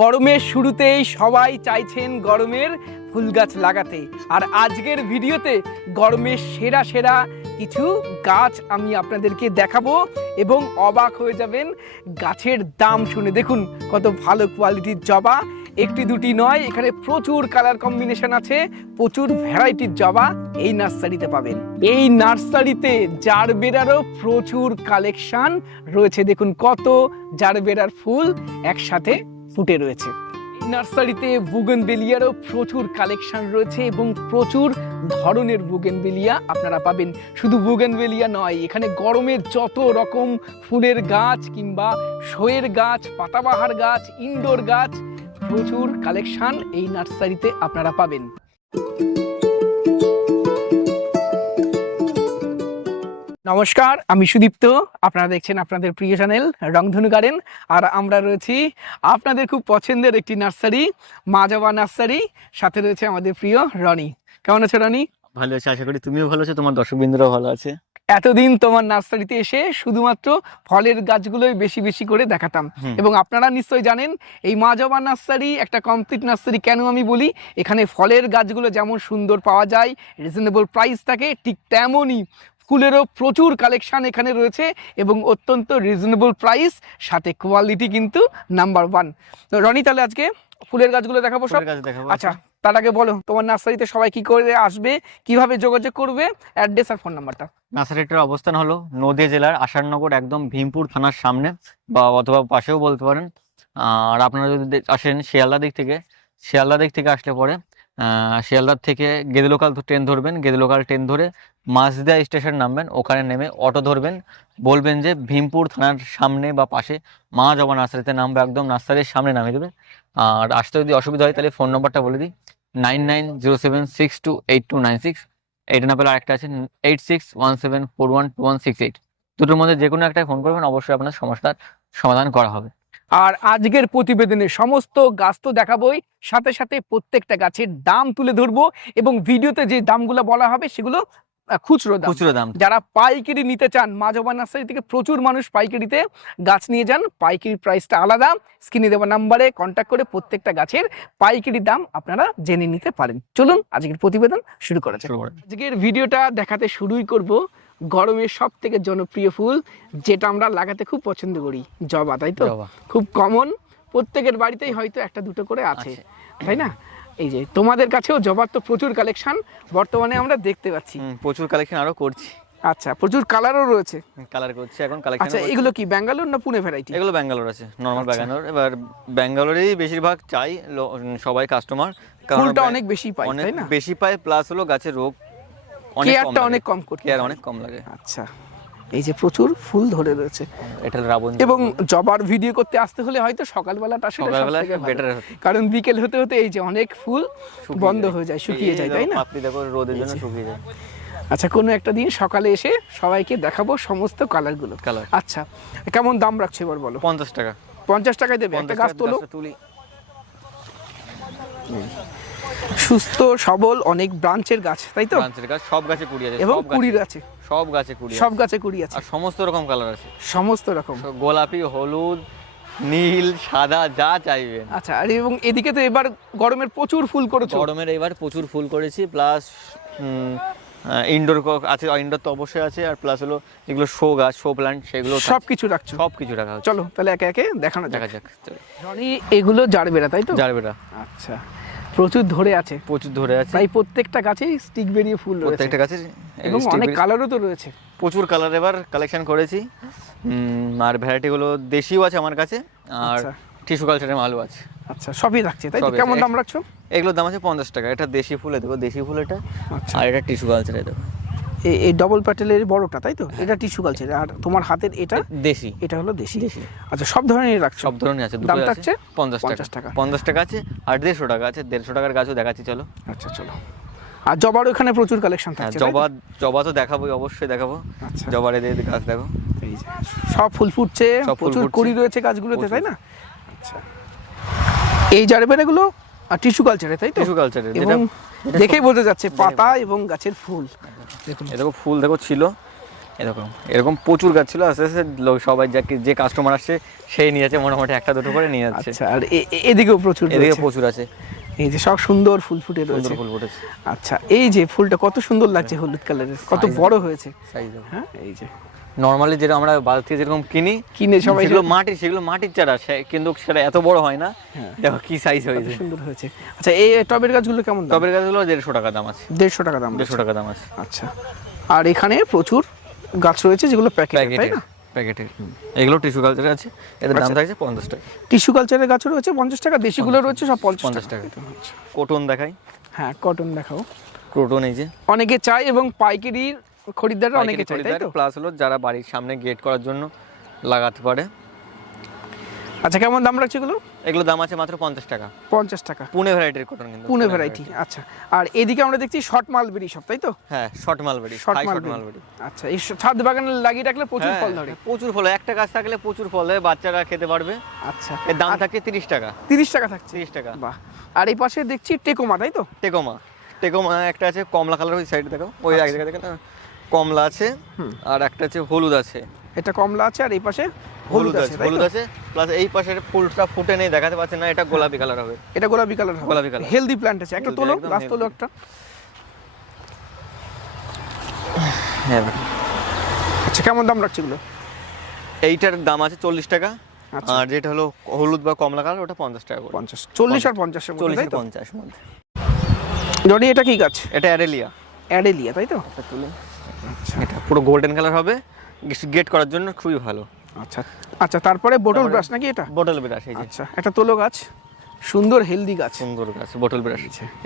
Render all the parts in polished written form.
গরমের শুরুতেই সবাই চাইছেন গরমের ফুল গাছ লাগাতে, আর আজকের ভিডিওতে গরমের সেরা সেরা কিছু গাছ আমি আপনাদেরকে দেখাবো এবং অবাক হয়ে যাবেন গাছের দাম শুনে। দেখুন কত ভালো কোয়ালিটির জবা, একটি দুটি নয়, এখানে প্রচুর কালার কম্বিনেশন আছে, প্রচুর ভ্যারাইটির জবা এই নার্সারিতে পাবেন। এই নার্সারিতে জারবেরারও প্রচুর কালেকশন রয়েছে। দেখুন কত জারবেরার ফুল একসাথে ফুটে রয়েছে। এই নার্সারিতে বুগেনভেলিয়ারও প্রচুর কালেকশন রয়েছে এবং প্রচুর ধরনের বুগেনভেলিয়া আপনারা পাবেন। শুধু বুগেনভেলিয়া নয়, এখানে গরমের যত রকম ফুলের গাছ কিংবা শোয়ের গাছ, পাতাবাহার গাছ, ইনডোর গাছ, প্রচুর কালেকশন এই নার্সারিতে আপনারা পাবেন। নমস্কার, আমি সুদীপ্ত, আপনারা দেখছেন আপনাদের প্রিয় চ্যানেল রংধনু গার্ডেন, আর আমরা রয়েছি আপনাদের খুব পছন্দের একটি নার্সারি, মা জবা নার্সারি। সাথে রয়েছে আমাদের প্রিয় রনি। কেমন আছো রনি? ভালো আছে, আশা করি তুমিও ভালো আছো, তোমার দর্শকবৃন্দরাও ভালো আছে। এতদিন তোমার নার্সারিতে এসে শুধুমাত্র ফলের গাছগুলোই বেশি বেশি করে দেখাতাম, এবং আপনারা নিশ্চয়ই জানেন এই মা জবা নার্সারি একটা কমপ্লিট নার্সারি। কেন আমি বলি, এখানে ফলের গাছগুলো যেমন সুন্দর পাওয়া যায়, রিজনেবল প্রাইস থাকে, ঠিক তেমনই ফুলেরও প্রচুর কালেকশন এখানে রয়েছে এবং অত্যন্ত রিজনেবল প্রাইস, সাথে কোয়ালিটি কিন্তু নাম্বার ওয়ান। তো রনি, তাহলে আজকে ফুলের গাছগুলো দেখাবো সব। আচ্ছা, তার আগে বলো তোমার নার্সারিতে সবাই কি করে আসবে, কিভাবে যোগাযোগ করবে, অ্যাড্রেস আর ফোন নাম্বারটা। নার্সারিটার অবস্থান হলো নদিয়া জেলার আসারনগর, একদম ভীমপুর থানার সামনে বা অথবা পাশেও বলতে পারেন। আর আপনারা যদি আসেন শিয়ালদা দিক থেকে আসলে পরে শিয়ালদার থেকে গেদে লোকাল ট্রেন ধরবেন, গেদে লোকাল ট্রেন ধরে মাঝদিয়া স্টেশন নামবেন, ওখানে নেমে অটো ধরবেন, বলবেন যে ভীমপুর থানার সামনে বা পাশে মা জবা নার্সারিতে নামবে, একদম নার্সারির সামনে নামিয়ে দেবে। আর আসতে যদি অসুবিধা হয় তাহলে ফোন নম্বরটা বলে দিই, 9907628296। এইটা না পেলে আরেকটা আছে 8617412168। দুটোর মধ্যে যে কোনো একটাই ফোন করবেন, অবশ্যই আপনার সমস্যার সমাধান করা হবে। আর আজকের প্রতিবেদনে সমস্ত গাছ তো দেখাবোই, সাথে সাথে প্রত্যেকটা গাছের দাম তুলে ধরবো এবং ভিডিওতে যে দামগুলো বলা হবে সেগুলো খুচরো দাম। যারা পাইকারি নিতে চান, মা জবা নার্সারি থেকে প্রচুর মানুষ পাইকারিতে গাছ নিয়ে যান, পাইকারি প্রাইসটা আলাদা। স্ক্রিনে দেওয়া নাম্বারে কন্ট্যাক্ট করে প্রত্যেকটা গাছের পাইকারি দাম আপনারা জেনে নিতে পারেন। চলুন আজকের প্রতিবেদন শুরু করা যাক। আজকের ভিডিওটা দেখাতে শুরুই করব গরমের সব থেকে জনপ্রিয় ফুল, যেটা আমরা লাগাতে খুব পছন্দ করি, জবা। তাই তো? খুব কমন, প্রত্যেকের বাড়িতেই হয়তো একটা দুটো করে আছে, তাই না? এই যে তোমাদের কাছেও জবার তো প্রচুর কালেকশন বর্তমানে আমরা দেখতে পাচ্ছি। প্রচুর কালেকশন আরো করছি। আচ্ছা, প্রচুর কালারও রয়েছে। কালার করছি এখন কালেকশন। আচ্ছা, এগুলো কি ব্যাঙ্গালোর না পুনে ভ্যারাইটি? এগুলো ব্যাঙ্গালোর আছে, নরমাল ব্যাঙ্গালোর। এবার ব্যাঙ্গালোরেই বেশিরভাগ চাই সবাই কাস্টমার, কারণ ফুলটা অনেক বেশি পায়, তাই না? বেশি পায়, প্লাস হলো গাছের রোগ কেয়ারটা অনেক কম করতে হয়, কেয়ার অনেক কম লাগে। আচ্ছা, এই যে প্রচুর ফুল ধরে রয়েছে। এটা রাবণ। এবং জবার ভিডিও করতে আসতে হলে হয়তো সকালবেলাটা সকালবেলা বেটার, কারণ বিকেল হতে হতে এই যে অনেক ফুল বন্ধ হয়ে যায়, শুকিয়ে যায়, তাই না? আপনি দেখো রোদের জন্য শুকিয়ে যায়। আচ্ছা, কোনো একটা দিন সকালে এসে সবাইকে দেখাবো সমস্ত কালারগুলো। আচ্ছা, কেমন দাম রাখছে এবার বলো? 50 টাকা। 50 টাকায় দেবে একটা গাছ? তোলো। সুস্থ সবল অনেক ব্রাঞ্চের গাছ, তাই তো? ব্রাঞ্চের গাছ, সব গাছে কুড়ি আছে, এবং কুড়ির আছে, সব গাছে কুড়ি, সব গাছে কুড়ি আছে, আর সমস্ত রকম কালার আছে, সমস্ত রকম, গোলাপি, হলুদ, নীল, সাদা, যা চাইবেন। আচ্ছা, আর এবং এদিকে তো এবার গরমের প্রচুর ফুল করেছো। গরমের এবার প্রচুর ফুল করেছি, প্লাস ইনডোর আছে, ইনডোর তো অবশ্যই আছে, আর প্লাস হলো যেগুলো শো গাছ, শো প্ল্যান্ট, সেগুলো সবকিছু রাখছো? সবকিছু রাখা হচ্ছে। চলো তাহলে একে একে দেখানো যাক। রনি, এগুলো জারবেরা, তাই তো? জারবেরা। আচ্ছা, প্রচুর ধরে আছে, প্রচুর ধরে আছে, তাই প্রত্যেকটা গাছেই স্টিক বেরিয়ে ফুল রয়েছে, প্রত্যেকটা গাছে, এবং অনেক কালারও তো রয়েছে, প্রচুর কালার এবার কালেকশন করেছি। আর ভ্যারাইটি গুলো দেশিও আছে আমার কাছে, আর টিস্যু কালচারের মালও আছে। আচ্ছা, সবই রাখছে, তাই তো? কেমন দাম রাখছো? এগুলোর দাম আছে 50 টাকা। এটা দেশি ফুলে দেখো, দেশি ফুল এটা, আর এটা টিস্যু কালচারে দেখো, এই ডবল প্যাটেলের বড়টা, তাই তো? এটা টিস্যু কালচার, আর তোমার হাতের এটা দেশি, এটা হলো দেশি। আচ্ছা, সব ধরনের রাখছো? সব ধরনের আছে। দাম থাকছে 50 টাকা। 50 টাকা আছে, আর 150 টাকা আছে। 150 টাকার গাছও দেখাচ্ছি, চলো। আচ্ছা, চলো। আর জবার ওখানে প্রচুর কালেকশন থাকছে। জবা তো দেখাবোই, অবশ্যই দেখাবো। আচ্ছা, জবার এই গাছ দেখো, এই যে সব ফুল ফুটছে, প্রচুর কুড়ি রয়েছে গাছগুলোতে, তাই না? আচ্ছা, এই জারবেরাগুলো আর টিস্যু কালচারে, তাই তো? টিস্যু কালচারে, এবং দেখেই বোঝা যাচ্ছে পাতা এবং গাছের ফুল। দেখুন, এই দেখো ফুল দেখো ছিল, এরকম এরকম প্রচুর গাছ ছিল, আস্তে আস্তে সবাই যে কাস্টমার আসছে সেই নিয়ে যাচ্ছে, মোটামুটি একটা দুটো করে নিয়ে যাচ্ছে। আচ্ছা, আর এদিকেও প্রচুর, এদিকে রয়েছে। প্রচুর আছে, এই যে সব সুন্দর ফুল ফুটে রয়েছে। সুন্দর ফুল ফুটেছে। আচ্ছা, এই যে ফুলটা কত সুন্দর লাগছে, হলুদ কালারের, কত বড় হয়েছে সাইজ। হ্যাঁ, এই যে নরমালি যেটা আমরা বাজার থেকে যেরকম কিনে সবাই সেগুলো মাটির চারা, কিন্তু সেটা এত বড় হয় না। হ্যাঁ। দেখো কি সাইজ হয়েছে, সুন্দর হয়েছে। আচ্ছা, এই টবের গাছগুলো কেমন দাম? টবের গাছগুলো 150 টাকা দাম আছে। 150 টাকা দাম? 150 টাকা দাম আছে। আচ্ছা, আর এখানে প্রচুর গাছ রয়েছে যেগুলো প্যাকেট, তাই না? প্যাকেটে এগুলো টিস্যু কালচারে আছে, এদের দাম থাকছে 50 টাকা। টিস্যু কালচারের গাছও রয়েছে 50 টাকা, দেশিগুলো রয়েছে সব 50 টাকা। আচ্ছা, কটন দেখাই। হ্যাঁ, কটন দেখাও। কটন এই যে অনেকে চাই এবং পাইকারির খরিদ্দাররা অনেকে চাই, তাই তো? প্লাস হলো যারা বাড়ির সামনে গেট করার জন্য লাগাতে পারে। আচ্ছা, কেমন দাম রাখছে এগুলো? এগুলো দাম আছে মাত্র 50 টাকা। 50 টাকা, পুনে ভ্যারাইটির কটন, কিন্তু পুনে ভ্যারাইটি। আচ্ছা, আর এদিকে আমরা দেখছি শর্ট মালবেরি সব, তাই তো? হ্যাঁ, short mulberry, short short mulberry. Mulberry. আচ্ছা, এই ছাদ বাগানে লাগিয়ে রাখলে প্রচুর ফল ধরে। প্রচুর ফল, একটা গাছ থাকলে প্রচুর ফল হয়, বাচ্চারা খেতে পারবে। আচ্ছা, এর দাম থাকে 30 টাকা। 30 টাকা থাকছে? 30 টাকা। বাহ। আর এই পাশে দেখছি টেকোমা, তাই তো? টেকোমা একটা আছে কমলা কালার, ওই সাইডে দেখো, ওই এক জায়গায় দেখো না, কমলা আছে, আর একটা আছে হলুদ আছে। এটা কমলা আছে আর এই পাশে হলুদ আছে, প্লাস এই পাশের ফুলটা ফুটে নেই, দেখাতে পাচ্ছেন না, এটা গোলাপি কালার হবে। এটা গোলাপি কালার হবে, গোলাপি কালার। হেলদি প্ল্যান্ট আছে। একটা তোলো, গাছ তোলো একটা। হ্যাঁ। আচ্ছা, কেমন দাম রাখছে এগুলো? এইটার দাম আছে 40 টাকা, আচ্ছা। আর যেটা হলো হলুদ বা কমলা কালার ওটা 50 টাকা করে। 50, 40 আর 50 এর মধ্যে, 40 তাই আর তো? 50 মধ্যে। জনি, এটা কি গাছ? এটা অ্যাডেলিয়া। অ্যাডেলিয়া, তাই তো? এটা পুরো গোল্ডেন কালার হবে, গেট করার জন্য খুবই ভালো। আচ্ছা আচ্ছা, তারপরে বোটল ব্রাশ নাকি এটা? বোটল ব্রাশ, এই যে আচ্ছা, একটা তোলো গাছ, সুন্দর হেলদি গাছ। সুন্দর গাছ, বোটল ব্রাশ।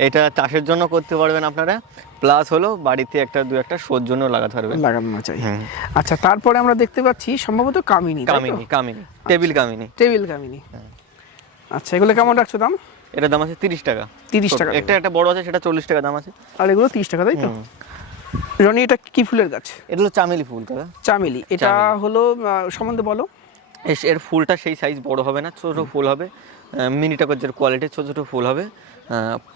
এটা চাষের জন্য করতে পারবেন আপনারা, প্লাস হলো বাড়িতে দু একটা শোর জন্য লাগাতে পারবেন, লাগানো চাই। আচ্ছা, তারপরে আমরা দেখতে পাচ্ছি সম্ভবত কামিনী, টেবিল কামিনী। টেবিল কামিনী। আচ্ছা, এগুলো কেমন রাখছো দাম? এটা দাম আছে 30 টাকা। 30 টাকা। একটা বড় আছে, সেটা 40 টাকা দাম আছে। আর এগুলো 30 টাকা, তাই তো? রনি, এটা কি ফুলের গাছ? এটা হলো চামেলি ফুল দাদা। চামেলি। এটা হলো সম্বন্ধে বলো। এর ফুলটা সেই সাইজ বড় হবে না, ছোট ছোট ফুল হবে, মিনি টাকার কোয়ালিটির ছোট ছোট ফুল হবে,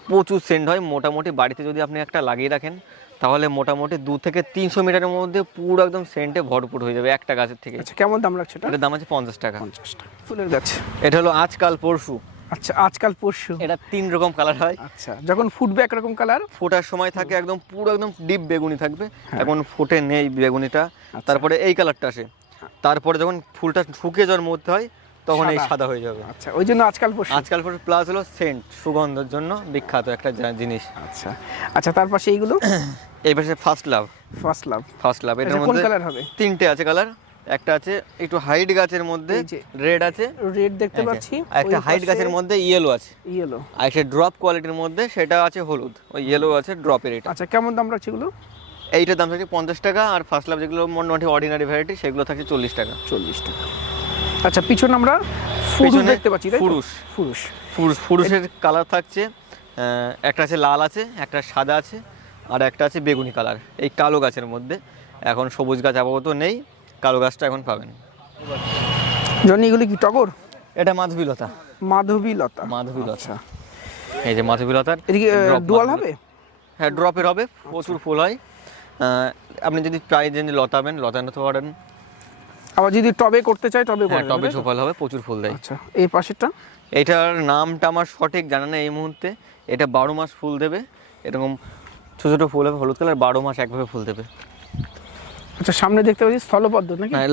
প্রচুর সেন্ট হয়। মোটামুটি বাড়িতে যদি আপনি একটা লাগিয়ে রাখেন তাহলে মোটামুটি 2 থেকে 300 মিটারের মধ্যে পুরো একদম সেন্টে ভরপুর হয়ে যাবে একটা গাছের থেকে। আচ্ছা, কেমন দাম রাখছো এটা? এটার দাম আছে 50 টাকা। 50 টাকা। ফুলের গাছ। এটা হলো আজকাল পরশু। আচ্ছা, আজকাল পরশু। এটা 3 রকম কালার হয়। আচ্ছা, যখন ফুটবে একরকম কালার, ফোটার সময় থাকে একদম পুরো একদম ডিপ বেগুনি থাকবে, এখন ফুটে নেই বেগুনিটা, তারপরে এই কালারটা আসে, তারপরে যখন ফুলটা শুকিয়ে যাওয়ার মধ্যে হয় তখন এই সাদা হয়ে যাবে। আচ্ছা, ওই জন্য আজকাল পরশু প্লাস হলো সেন্ট, সুগন্ধের জন্য বিখ্যাত একটা জিনিস। আচ্ছা আচ্ছা, তার পাশে এইগুলো? এই পাশে ফার্স্ট লাভ। এটার মধ্যে কোন কালার হবে? 3টে আছে কালার। একটা আছে একটু হাইট গাছের মধ্যে রেড আছে, রেড দেখতে পাচ্ছি। একটা হাইট গাছের মধ্যে ইয়েলো আছে, ইয়েলো। আর একটা ড্রপ কোয়ালিটির মধ্যে সেটা আছে হলুদ, ওই ইয়েলো আছে ড্রপের। এটা আচ্ছা, কেমন দাম রাখছে এগুলো? এইটার দাম থাকে 50 টাকা, আর ফার্স্ট লাভ যেগুলো মোটামুটি অর্ডিনারি ভ্যারাইটি সেগুলো থাকে 40 টাকা। 40 টাকা। আচ্ছা, পিছনে আমরা ফুরুষ দেখতে পাচ্ছি, তাই তো? ফুরুষের কালার থাকছে, একটা আছে লাল আছে, একটা সাদা আছে, আর একটা আছে বেগুনি কালার এই কালো গাছের মধ্যে। এখন সবুজ গাছ আপাতত নেই, কালো গাছটা এখন পাবেন। জনি, এগুলি কি টগর? এটা মাধবীলতা। আচ্ছা, এই যে মাধবীলতার এদিকে ডুয়াল হবে? হ্যাঁ, ড্রপের হবে, প্রচুর ফুল হয়। আপনি যদি প্রায় লতাবেন লতাতে পারেন, আবার যদি টবে করতে চাই টবে হ্যাঁ, টবে ঝোপাল হবে, প্রচুর ফুল দেয়। আচ্ছা, এই পাশেরটা? এটার নামটা আমার সঠিক জানা নেই এই মুহূর্তে। এটা 12 মাস ফুল দেবে, এরকম ছোট ছোট ফুল হবে, হলুদ কালার, 12 মাস একভাবে ফুল দেবে। আচ্ছা, সামনে দেখতে পাচ্ছি স্থলপদ্ম নাকি? হ্যাঁ,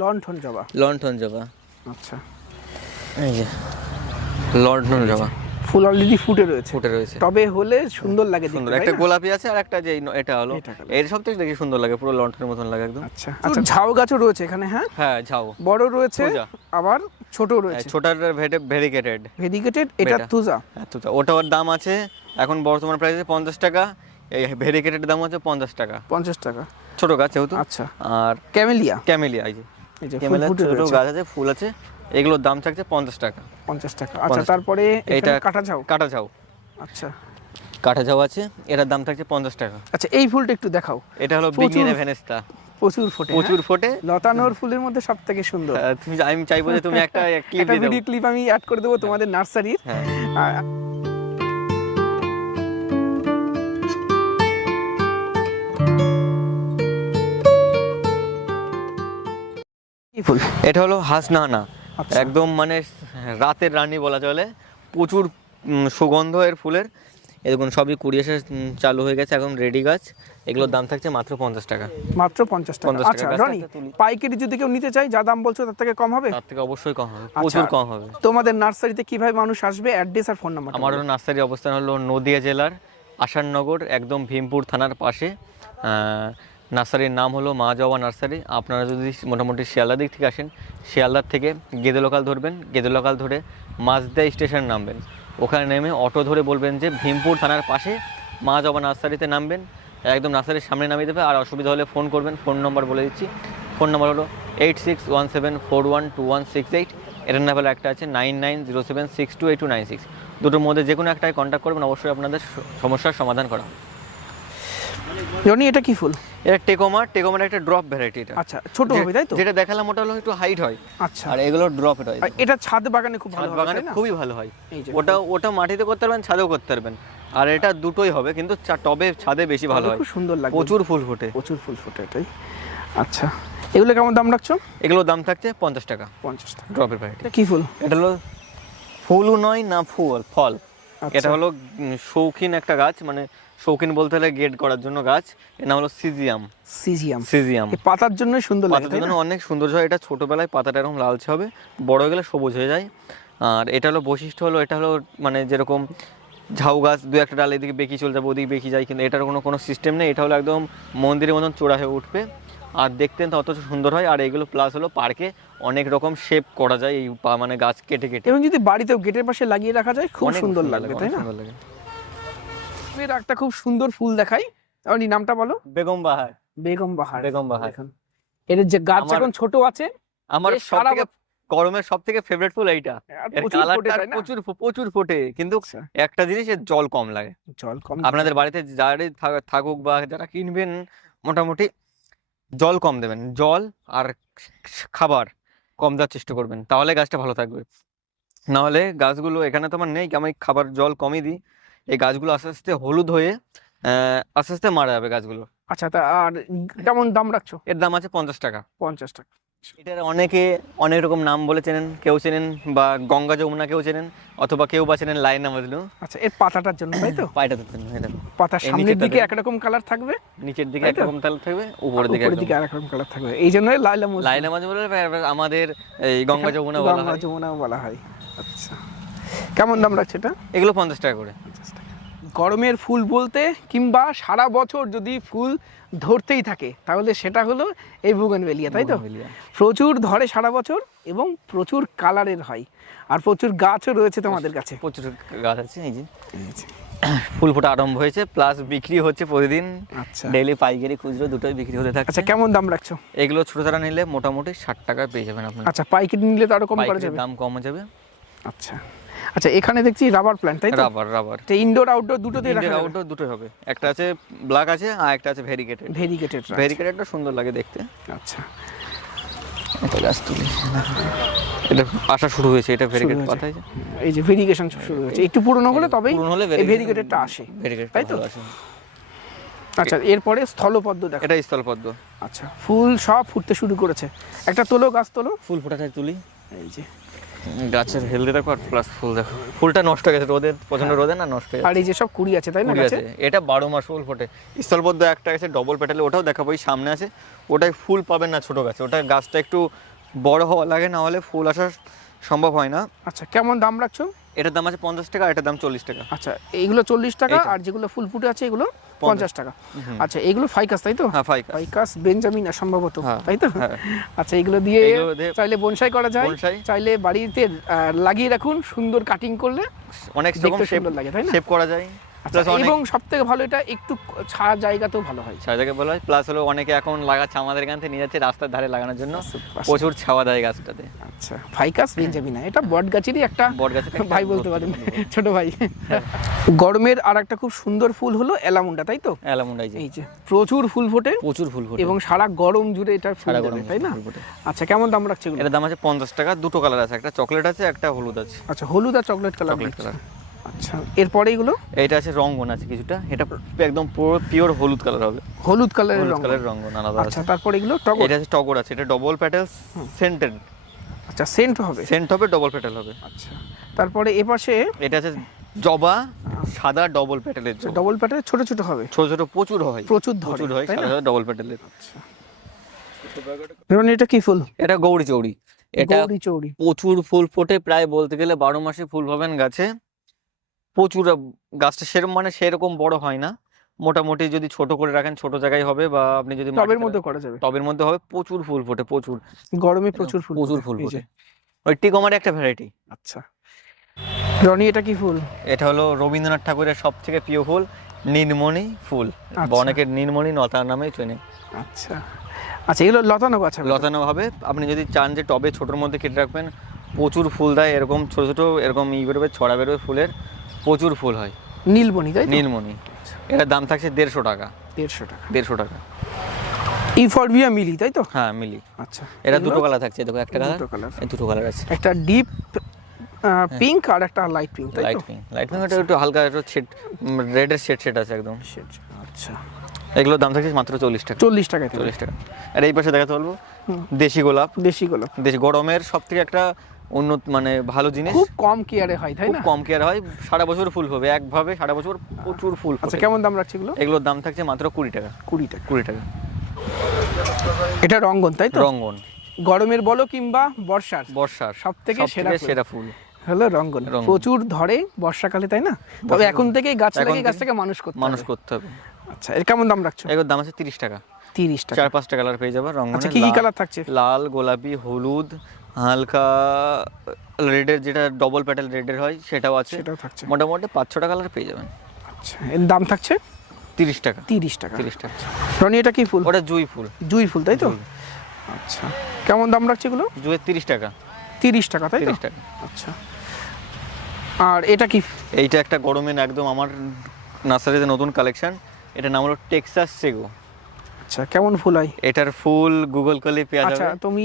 লণ্ঠন জবা। আচ্ছা, এই যে লণ্ঠন জবা ফুল অলরেডি ফুটে রয়েছে। তবে হলে সুন্দর লাগে দেখতে। একটা গোলাপি আছে, আর একটা যে এটা হলো, এর সবথেকে দেখি সুন্দর লাগে, পুরো লণ্ঠনের মতন লাগে একদম। আচ্ছা আচ্ছা, ঝাউ গাছও রয়েছে এখানে? হ্যাঁ, ঝাউ বড় রয়েছে, আবার ছোট রয়েছে। ছোটার ভেরিকেটেড। এটা তুজা। ওটার দাম আছে এখন বর্তমান প্রাইসে 50 টাকা, এই ভেরিকেটেড দাম আছে 50 টাকা। 50 টাকা, ছোট গাছ যেহেতু। আচ্ছা, আর ক্যামেলিয়া, এই যে ছোট গাছ আছে, ফুল আছে, এগুলোর দাম থাকছে 50 টাকা। 50 টাকা। আচ্ছা, তারপরে এটা কাটা ঝাউ। আচ্ছা, কাটা ঝাউ আছে, এটার দাম থাকছে 50 টাকা। আচ্ছা, এই ফুলটা একটু দেখাও। এটা হলো বিগিনে ভেনেস্তা। প্রচুর ফোটে, লতানোর ফুলের মধ্যে সবথেকে সুন্দর। আমি চাইবো যে তুমি একটা ভিডিও ক্লিপ আমি অ্যাড করে দেবো তোমাদের নার্সারির। ফুল? এটা হলো হাসনাহানা, আচ্ছা। একদম মানে রাতের রানী বলা চলে। প্রচুর সুগন্ধ এর ফুলের। এই দেখুন সবই কুড়ি এসে চালু হয়ে গেছে, এখন রেডি গাছ। এগুলোর দাম থাকছে মাত্র 50 টাকা। মাত্র 50 টাকা। 50 টাকা। আচ্ছা গাছটা রনি, একটা তুলি। পাইকারি যদি কেউ নিতে চায়, যা দাম বলছো তার থেকে কম হবে? তার থেকে অবশ্যই কম হবে, প্রচুর কম হবে। তোমাদের নার্সারিতে কিভাবে মানুষ আসবে, অ্যাড্রেস আর ফোন নাম্বার? আমার নার্সারি অবস্থান হলো নদিয়া জেলার আসারনগর, একদম ভীমপুর থানার পাশে। নার্সারির নাম হলো মা জবা নার্সারি। আপনারা যদি মোটামুটি শিয়ালদা দিক থেকে আসেন, শিয়ালদার থেকে গেদে লোকাল ধরবেন, গেদে লোকাল ধরে মাঝদা স্টেশন নামবেন। ওখানে নেমে অটো ধরে বলবেন যে ভীমপুর থানার পাশে মা জবা নার্সারিতে নামবেন, একদম নার্সারির সামনে নামিয়ে দেবে। আর অসুবিধা হলে ফোন করবেন, ফোন নম্বর বলে দিচ্ছি। ফোন নম্বর হলো 8617412168। এটার নাম্বার একটা আছে 9907628296। দুটোর মধ্যে যে কোনো একটাই কন্ট্যাক্ট করবেন, অবশ্যই আপনাদের সমস্যার সমাধান করা হবে। রনি, এটা কি ফুল? এটা টেকোমার একটা ড্রপ ভ্যারাইটি। এটা আচ্ছা, ছোট হবে তাই তো? যেটা দেখালাম ওটা হলো একটু হাইট হয়। আচ্ছা। আর এগুলো ড্রপ হয়। আর এটা ছাদ বাগানে খুব ভালো ছাদ হবে, বাগানে তাই না? খুবই ভালো হয়। এই যে ওটা মাটিতে করতে পারবেন, ছাদেও করতে পারবেন। আর এটা দুটোই হবে, কিন্তু টবে ছাদে বেশি ভালো হয়। খুব সুন্দর লাগে, প্রচুর ফুল ফোটে। প্রচুর ফুল ফোটে এটাই। আচ্ছা, এগুলো কেমন দাম রাখছো? এগুলোর দাম থাকছে 50 টাকা। 50 টাকা। ড্রপের ভ্যারাইটি। এটা কি ফুল? এটা হলো ফুলও নয় না ফল। আচ্ছা। এটা হলো শৌখিন একটা গাছ, মানে শৌখিন বলতে হলে গেট করার জন্য গাছ। এর নাম হলো সিজিয়াম। এই পাতার জন্যই সুন্দর লাগে, পাতার তাই না? জন্য অনেক সুন্দর হয়। এটা ছোটবেলায় পাতাটা এরকম লালচে হবে, বড় হয়ে গেলে সবুজ হয়ে যায়। আর এটা হলো বৈশিষ্ট্য হলো, এটা হলো মানে যেরকম ঝাউ গাছ দু একটা ডাল এদিকে বেঁকি চলে যাবে, ওদিকে বেঁকি যায়, কিন্তু এটার কোনো সিস্টেম নেই। এটা হলো একদম মন্দিরের মতন চূড়া হয়ে উঠবে, আর দেখতে অত সুন্দর হয়। আর এগুলো প্লাস হলো পার্কে অনেক রকম শেপ করা যায় এই মানে গাছ কেটে কেটে। এবং যদি বাড়িতেও গেটের পাশে লাগিয়ে রাখা যায়, খুব সুন্দর লাগবে, তাই না? সুন্দর লাগে। এর একটা খুব সুন্দর ফুল দেখাই, আপনি নামটা বলো। বেগম বাহার। বেগম বাহার। দেখুন এর যে গাছ এখন ছোট আছে, আমার এ সারা গরমের সব থেকে ফেভারিট ফুল এইটা। এর কালারটা প্রচুর ফোটে, কিন্তু একটা জিনিস, এর জল কম লাগে। জল কম। আপনাদের বাড়িতে যারাই থাকুক বা যারা কিনবেন, মোটামুটি জল কম দেবেন, জল আর খাবার কম দেওয়ার চেষ্টা করবেন, তাহলে গাছটা ভালো থাকবে। নাহলে গাছগুলো, এখানে তো আমার নেই, আমি খাবার জল কমই দিই, এই গাছগুলো আস্তে আস্তে হলুদ হয়ে আস্তে আস্তে মারা যাবে গাছগুলো। আচ্ছা, তা আর কেমন দাম রাখছো? এর দাম আছে 50 টাকা। 50 টাকা। এটার অনেকে অনেক রকম নাম বলে চেনেন, কেউ চেনেন বা গঙ্গা যমুনা কেউ চেনেন, অথবা কেউ বা চেনেন লাইনা মজনু। আচ্ছা, এর পাতাটার জন্য, তাই তো? পাতাটার জন্য। এটা পাতার সামনের দিকে একরকম কালার থাকবে, নিচের দিকে একরকম কালার থাকবে, উপরের দিকে আরেকরকম কালার থাকবে। এই জন্য লাইলা মজনু বলে আমাদের এই গঙ্গা যমুনা বলা হয়। গঙ্গা যমুনাও বলা হয়। আচ্ছা, কেমন দাম রাখছে এটা? এগুলো 50 টাকা করে। গরমের ফুল বলতে কিংবা সারা বছর যদি ফুল ধরতেই থাকে, তাহলে সেটা হলো এই বুগেনভেলিয়া, তাই তো? প্রচুর ধরে সারা বছর এবং প্রচুর কালারের হয়, আর প্রচুর গাছও রয়েছে তোমাদের কাছে। প্রচুর গাছ আছে। এই যে ফুল ফোটা আরম্ভ হয়েছে, প্লাস বিক্রি হচ্ছে প্রতিদিন। আচ্ছা, ডেইলি পাইকারি খুচরো দুটোই বিক্রি হতে থাকে। আচ্ছা, কেমন দাম রাখছো? এগুলো ছোট চারা নিলে মোটামুটি 60 টাকায় পেয়ে যাবেন আপনারা। আচ্ছা, পাইকারি নিলে তো আরো কম করা যাবে, দাম কম যাবে। আচ্ছা আচ্ছা, এখানে দেখছি রাবার প্ল্যান্ট, তাই তো? রাবার তো ইনডোর আউটডোর দুটোতেই রাখা যাবে? আউটডোর দুটোই হবে। একটা আছে ব্ল্যাক আছে, আর একটা আছে ভেরিগেটেডটা সুন্দর লাগে দেখতে। আচ্ছা, এটা গাছ তুলি, এটা আসা শুরু হয়েছে, এটা ভেরিগেট পাতা। এই যে ভেরিগেশন শুরু হয়েছে, একটু পুরনো হলে তবেই এই ভেরিগেটেডটা আসে, তাই তো? আচ্ছা, এরপরে স্থলপদ্ম দেখো। এটা স্থলপদ্ম। আচ্ছা, ফুল সব ফুটতে শুরু করেছে। একটা তোলো, গাছ তোলো, ফুল ফোটাতে তুলি। এই যে গাছের হেলদি দেখো, আর প্লাস ফুল দেখো। ফুলটা নষ্ট হয়ে গেছে রোদের, প্রচন্ড রোদে না নষ্ট হয়ে গেছে। আর এই যে সব কুড়ি আছে, তাই না গাছে? এটা 12 মাস ফুল ফোটে। স্থলপদ্ম একটা আছে ডবল পেটালে, ওটাও দেখাবো, এই সামনে আছে। ওটাই ফুল পাবেন না ছোট গাছে, ওটা গাছটা একটু বড় হওয়া লাগে, না হলে ফুল আসা সম্ভব হয় না। আচ্ছা, কেমন দাম রাখছো? এটার দাম আছে 50 টাকা, এটার দাম 40 টাকা। আচ্ছা, এইগুলো 40 টাকা, আর যেগুলো ফুল ফুটে আছে এগুলো 50 টাকা। আচ্ছা, এইগুলো ফাইকাস, তাই তো? হ্যাঁ, ফাইকাস বেঞ্জামিনা সম্ভবত, তাই তো? আচ্ছা, এগুলো দিয়ে চাইলে বনসাই করা যায়, চাইলে বাড়িতে লাগিয়ে রাখুন, সুন্দর কাটিং করলে অনেক সুন্দর লাগে, তাই না? শেপ করা যায়। এবং সবথেকে ভালো, এটা একটু ছায়া জায়গাতেও ভালো হয়, ছায়া জায়গায় ভালো হয়। প্লাস হলো অনেকে এখন লাগাচ্ছে, আমাদের এখান থেকে নিয়ে যাচ্ছে রাস্তার ধারে লাগানোর জন্য, প্রচুর ছায়া দেয় গাছটাতে। আচ্ছা, ফাইকাস বেঞ্জামিনা, এটা বট গাছেরই একটা ভাই বলতে পারেন, ছোট ভাই। গরমের আর একটা খুব সুন্দর ফুল হলো অ্যালামুন্ডা, তাই তো? অ্যালামুন্ডা, এই যে প্রচুর ফুল ফোটে, এবং সারা গরম জুড়ে এটা ফুল দেবে, তাই না? আচ্ছা, কেমন দাম রাখছে? এর দাম আছে 50 টাকা। দুটো কালার আছে, একটা চকলেট আছে, একটা হলুদ আছে। আচ্ছা, হলুদ আর চকলেট কালার। আচ্ছা, এরপরে এগুলো, এইটা আছে রঙ্গন আছে কিছুটা, এটা একদম পিওর হলুদ কালার হবে। হলুদ কালারের রঙ। রঙ্গন আলাদা আচ্ছা, আছে। তারপর এগুলো টগর। এটা হচ্ছে টগর আছে, এটা ডবল প্যাটেল সেন্টেড। আচ্ছা, সেন্ট হবে। সেন্ট হবে, ডবল প্যাটেল হবে। আচ্ছা, তারপরে এপাশে এটা আছে জবা, সাদা ডবল প্যাটেলের জবা। ডবল প্যাটেল, ছোট ছোট হবে, ছোট ছোট প্রচুর হয়, প্রচুর প্রচুর হয়, তাই না? সাদা সাদা ডবল প্যাটেলের। আচ্ছা, ধরুন এটা কি ফুল? এটা গৌরী চৌড়ি। এটা গৌরী চৌড়ি। প্রচুর ফুল ফোটে, প্রায় বলতে গেলে 12 মাসে ফুল পাবেন গাছে। প্রচুর গাছটা সেরকম বড় হয় না, মোটামুটি যদি ছোট করে রাখেন ছোট জায়গায় হবে, বা আপনি যদি টবের মধ্যে করা যাবে। টবের মধ্যে হবে। প্রচুর ফুল ফোটে, প্রচুর গরমে প্রচুর ফুল ফোটে। এই যে। ওই টিকোমার একটা ভ্যারাইটি। আচ্ছা, রনি এটা কি ফুল? এটা হলো রবীন্দ্রনাথ ঠাকুরের সব থেকে প্রিয় ফুল, নীলমণি ফুল। আচ্ছা। অনেকের নীলমণি লতার নামেই চেনে। আচ্ছা আচ্ছা, এগুলো লতানো গাছ হবে? লতানো হবে। আপনি যদি চান যে টবে ছোটোর মধ্যে কেটে রাখবেন, প্রচুর ফুল দেয়, এরকম ছোট ছোট এরকম বেরোবে, ছড়া বেরোবে ফুলের, প্রচুর ফুল হয়। নীলমণি, তাই তো? নীলমণি। এটার দাম থাকছে 150 টাকা। 150 টাকা। 150 টাকা। ইফরবিয়া মিলি, তাই তো? হ্যাঁ, মিলি। আচ্ছা, এটা দুটো কালার থাকছে, দেখো একটা কালার, দুটো কালার, এই দুটো কালার আছে। একটা ডিপ পিঙ্ক আর একটা লাইট পিঙ্ক, তাই লাইট তো? পিঙ্ক, লাইট পিঙ্ক এটা একটু হালকা একটু শেড, রেডের শেড আছে একদম। আচ্ছা, এগুলোর দাম থাকছে মাত্র 40 টাকা। 40 টাকা। 40 টাকা। আর এই পাশে দেখাতে বলবো দেশি গোলাপ। দেশি গোলাপ, দেশি গরমের সব থেকে একটা উন্নত ভালো জিনিস। খুব কম কেয়ারে হয়, তাই খুব না? কম কেয়ার হয়, সারা বছর ফুল হবে একভাবে, সারা বছর প্রচুর ফুল আচ্ছা, ফোটে। কেমন দাম রাখছে এগুলো? এগুলোর দাম থাকছে মাত্র 20 টাকা। 20 টাকা। 20 টাকা। এটা রঙ্গন, তাই তো? রঙ্গন। গরমের বলো কিংবা বর্ষার, বর্ষার সব থেকে সেরা ফুল হলো রঙ্গন। রঙ্গন। প্রচুর ধরে বর্ষাকালে, তাই না? তবে এখন থেকেই গাছ লাগিয়ে গাছটাকে মানুষ করতে হবে। হবে। আচ্ছা, এর কেমন দাম রাখছো? এগুলোর দাম আছে 30 টাকা। 30 টাকা। 4-5টা কালার পেয়ে যাবে রঙ্গনের। আচ্ছা, কি কি কালার থাকছে? লাল, গোলাপি, হলুদ, হালকা রেডের, যেটা ডবল প্যাটেল রেডের হয় সেটাও আছে। সেটাও থাকছে। মোটামুটি 5-6টা কালার পেয়ে যাবেন। আচ্ছা, এর দাম থাকছে 30 টাকা। 30 টাকা। 30 টাকা। রনি এটা কি ফুল? ওটা জুঁই ফুল। জুঁই ফুল, তাই তো? জুঁই। আচ্ছা, কেমন দাম রাখছে এগুলো? জুঁয়ের 30 টাকা। 30 টাকা, তাই তো? 30 টাকা। আচ্ছা, আর এটা কি? এইটা একটা গরমের একদম আমার নার্সারিতে নতুন কালেকশন। এটা নাম হলো টেক্সাস সেগো। আচ্ছা, কেমন ফুল হয়? এটার ফুল গুগল করলে পেয়ে আচ্ছা, যাবে। তুমি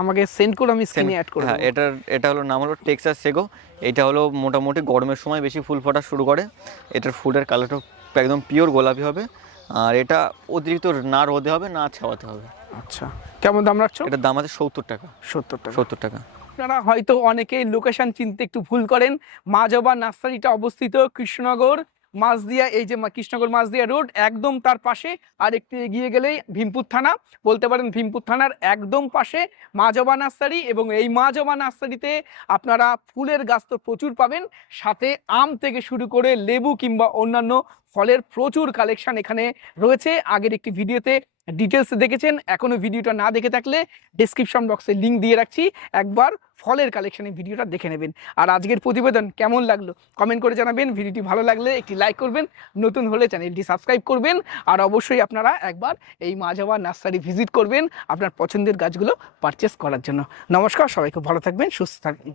আমাকে সেন্ড করো, আমি স্ক্রিনে অ্যাড করে হ্যাঁ, দেবো। এটা হলো নাম হলো টেক্সাস সেগো। এটা হলো মোটামুটি গরমের সময় বেশি ফুল ফোটা শুরু করে। এটার ফুলের কালারটা একদম পিওর গোলাপি হবে, আর এটা অতিরিক্ত না রোদে হবে না ছাওয়াতে হবে। আচ্ছা, কেমন দাম রাখছো? এটার দাম আছে 70 টাকা। 70 টাকা। 70 টাকা। আপনারা হয়তো অনেকেই লোকেশন চিনতে একটু ভুল করেন। মা জবা নার্সারিটা অবস্থিত কৃষ্ণনগর মাঝদিয়া, এই যে কৃষ্ণনগর মাঝদিয়া রোড, একদম তার পাশে আর একটু এগিয়ে গেলেই ভীমপুর থানা, বলতে পারেন ভীমপুর থানার একদম পাশে মা জবা নার্সারি। এবং এই মা জবা নার্সারিতে আপনারা ফুলের গাছ তো প্রচুর পাবেন, সাথে আম থেকে শুরু করে লেবু কিংবা অন্যান্য ফলের প্রচুর কালেকশন এখানে রয়েছে। আগের একটি ভিডিওতে ডিটেলস দেখেছেন, এখনো ভিডিওটা না দেখে থাকলে ডেসক্রিপশন বক্সে লিঙ্ক দিয়ে রাখছি, একবার ফলের কালেকশনের ভিডিওটা দেখে নেবেন। আর আজকের প্রতিবেদন কেমন লাগলো কমেন্ট করে জানাবেন। ভিডিওটি ভালো লাগলে একটি লাইক করবেন, নতুন হলে চ্যানেলটি সাবস্ক্রাইব করবেন, আর অবশ্যই আপনারা একবার এই মা জবা নার্সারি ভিজিট করবেন আপনার পছন্দের গাছগুলো পারচেস করার জন্য। নমস্কার, সবাই খুব ভালো থাকবেন, সুস্থ থাকবেন।